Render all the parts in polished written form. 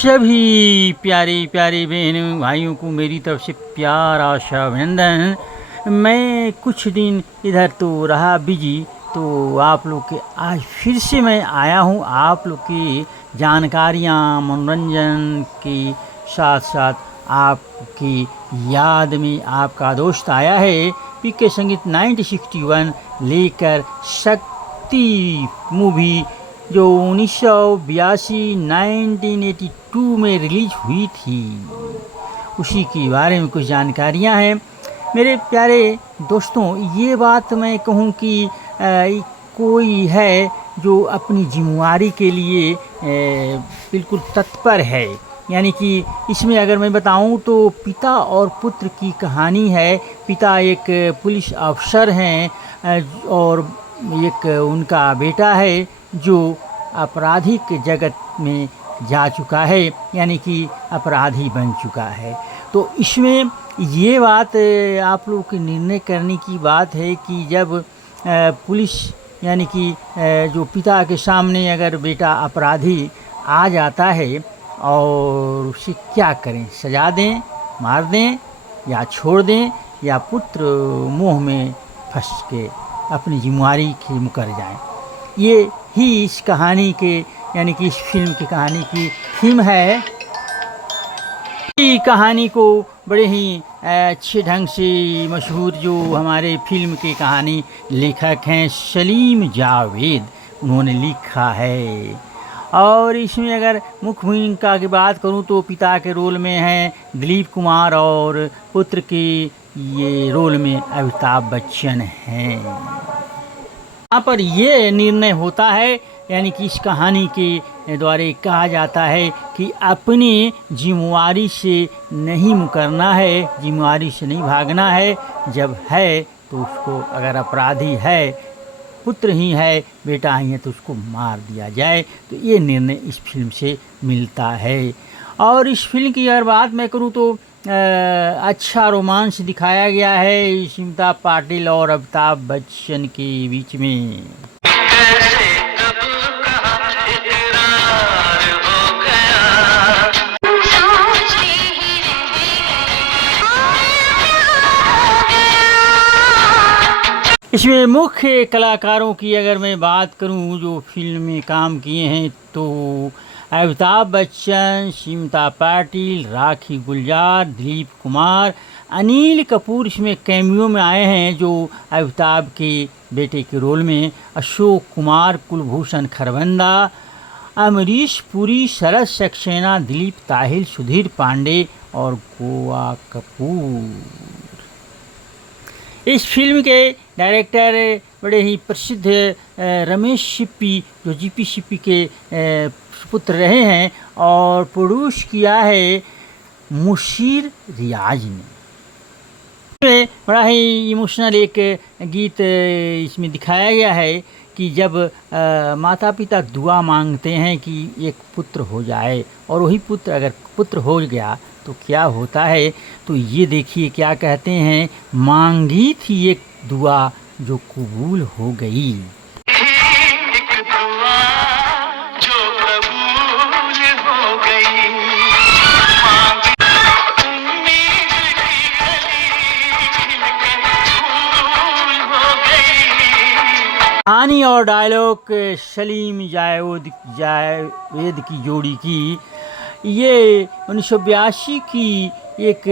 सभी प्यारे प्यारे बहनों भाइयों को मेरी तरफ से प्यार आशा अभिनंदन। मैं कुछ दिन इधर तो रहा बिजी, तो आप लोग के आज फिर से मैं आया हूँ आप लोग की जानकारियाँ मनोरंजन के साथ साथ आपकी याद में आपका दोस्त आया है पीके संगीत 1961 लेकर शक्ति मूवी जो 1982 में रिलीज हुई थी, उसी के बारे में कुछ जानकारियां हैं मेरे प्यारे दोस्तों। ये बात मैं कहूँ कि कोई है जो अपनी जिम्मेवारी के लिए बिल्कुल तत्पर है, यानी कि इसमें अगर मैं बताऊं तो पिता और पुत्र की कहानी है। पिता एक पुलिस अफसर हैं और एक उनका बेटा है जो आपराधिक जगत में जा चुका है, यानी कि अपराधी बन चुका है। तो इसमें ये बात आप लोग के निर्णय करने की बात है कि जब पुलिस यानी कि जो पिता के सामने अगर बेटा अपराधी आ जाता है और उसे क्या करें, सजा दें, मार दें या छोड़ दें, या पुत्र मोह में फंस के अपनी जिम्मेवारी की मुकर जाएं। ये ही इस कहानी के यानी कि इस फिल्म की कहानी की थीम है। इस कहानी को बड़े ही अच्छे ढंग से मशहूर जो हमारे फिल्म के कहानी लेखक हैं सलीम जावेद, उन्होंने लिखा है। और इसमें अगर मुख्य भूमिका की बात करूं तो पिता के रोल में हैं दिलीप कुमार और पुत्र के ये रोल में अमिताभ बच्चन हैं। यहाँ पर ये निर्णय होता है, यानी कि इस कहानी के द्वारा कहा जाता है कि अपनी जिम्मेवारी से नहीं मुकरना है, जिम्मेवारी से नहीं भागना है। जब है तो उसको, अगर अपराधी है, पुत्र ही है, बेटा ही है, तो उसको मार दिया जाए। तो ये निर्णय इस फिल्म से मिलता है। और इस फिल्म की अगर बात मैं करूँ तो अच्छा रोमांस दिखाया गया है स्मिता पाटिल और अमिताभ बच्चन के बीच में। इसमें मुख्य कलाकारों की अगर मैं बात करूं जो फिल्म में काम किए हैं तो अमिताभ बच्चन, स्मिता पाटिल, राखी गुलजार, दिलीप कुमार, अनिल कपूर इसमें कैमियो में आए हैं जो अमिताभ के बेटे के रोल में, अशोक कुमार, कुलभूषण खरबंदा, अमरीश पुरी, शरद सक्सेना, दिलीप ताहिल, सुधीर पांडे और गोवा कपूर। इस फिल्म के डायरेक्टर बड़े ही प्रसिद्ध रमेश सिप्पी जो जीपी सिप्पी के पुत्र रहे हैं, और प्रोड्यूस किया है मुशीर रियाज ने। बड़ा ही इमोशनल एक गीत इसमें दिखाया गया है कि जब माता पिता दुआ मांगते हैं कि एक पुत्र हो जाए, और वही पुत्र अगर पुत्र हो गया तो क्या होता है। तो ये देखिए क्या कहते हैं, मांगी थी एक दुआ जो कबूल हो गई। कहानी और डायलॉग सलीम जावेद की जोड़ी की। ये 1982 की एक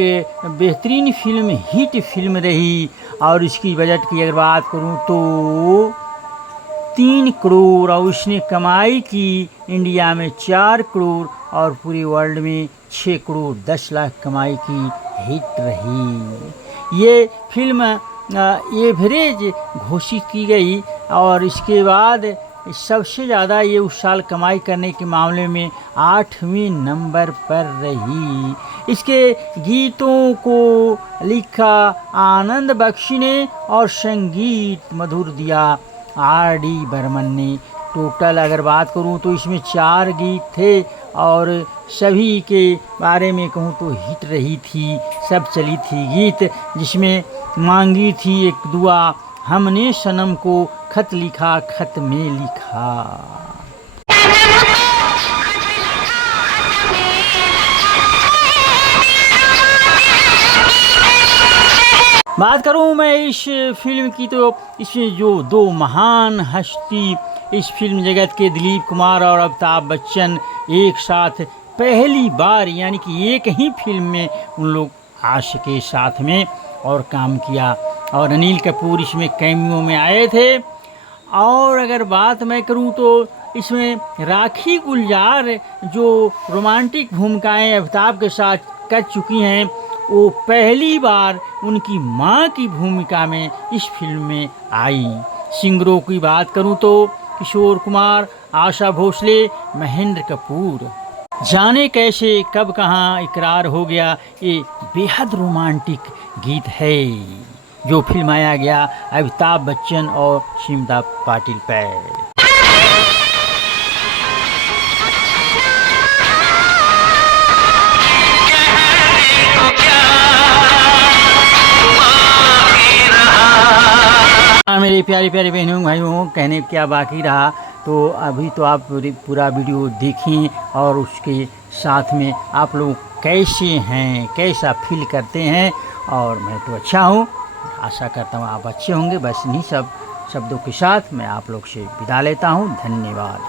बेहतरीन फिल्म, हिट फिल्म रही, और इसकी बजट की अगर बात करूं तो 3 करोड़, और उसने कमाई की इंडिया में 4 करोड़ और पूरे वर्ल्ड में 6 करोड़ 10 लाख कमाई की हिट रही। ये फिल्म एवरेज घोषित की गई, और इसके बाद सबसे ज़्यादा ये उस साल कमाई करने के मामले में 8वें नंबर पर रही। इसके गीतों को लिखा आनंद बख्शी ने और संगीत मधुर दिया आर.डी. बर्मन ने। टोटल अगर बात करूं तो इसमें 4 गीत थे, और सभी के बारे में कहूं तो हिट रही थी, सब चली थी गीत, जिसमें मांगी थी एक दुआ, हमने सनम को खत लिखा, खत में लिखा। बात करूं मैं इस फिल्म की तो इसमें जो दो महान हस्ती इस फिल्म जगत के दिलीप कुमार और अमिताभ बच्चन एक साथ पहली बार यानी कि एक ही फिल्म में उन लोग आश के साथ में और काम किया और अनिल कपूर इसमें कैमियो में आए थे। और अगर बात मैं करूं तो इसमें राखी गुलजार जो रोमांटिक भूमिकाएं अमिताभ के साथ कर चुकी हैं वो पहली बार उनकी मां की भूमिका में इस फिल्म में आई। सिंगरों की बात करूं तो किशोर कुमार, आशा भोसले, महेंद्र कपूर। जाने कैसे कब कहाँ इकरार हो गया ये बेहद रोमांटिक गीत है जो फिल्माया गया अमिताभ बच्चन और स्मिता पाटिल पर। मेरे प्यारे प्यारे बहनों भाइयों, कहने क्या बाकी रहा तो अभी तो आप पूरा वीडियो देखें और उसके साथ में आप लोग कैसे हैं, कैसा फील करते हैं। और मैं तो अच्छा हूँ, आशा करता हूँ आप अच्छे होंगे। बस इन्हीं सब शब्दों के साथ मैं आप लोग से विदा लेता हूँ। धन्यवाद।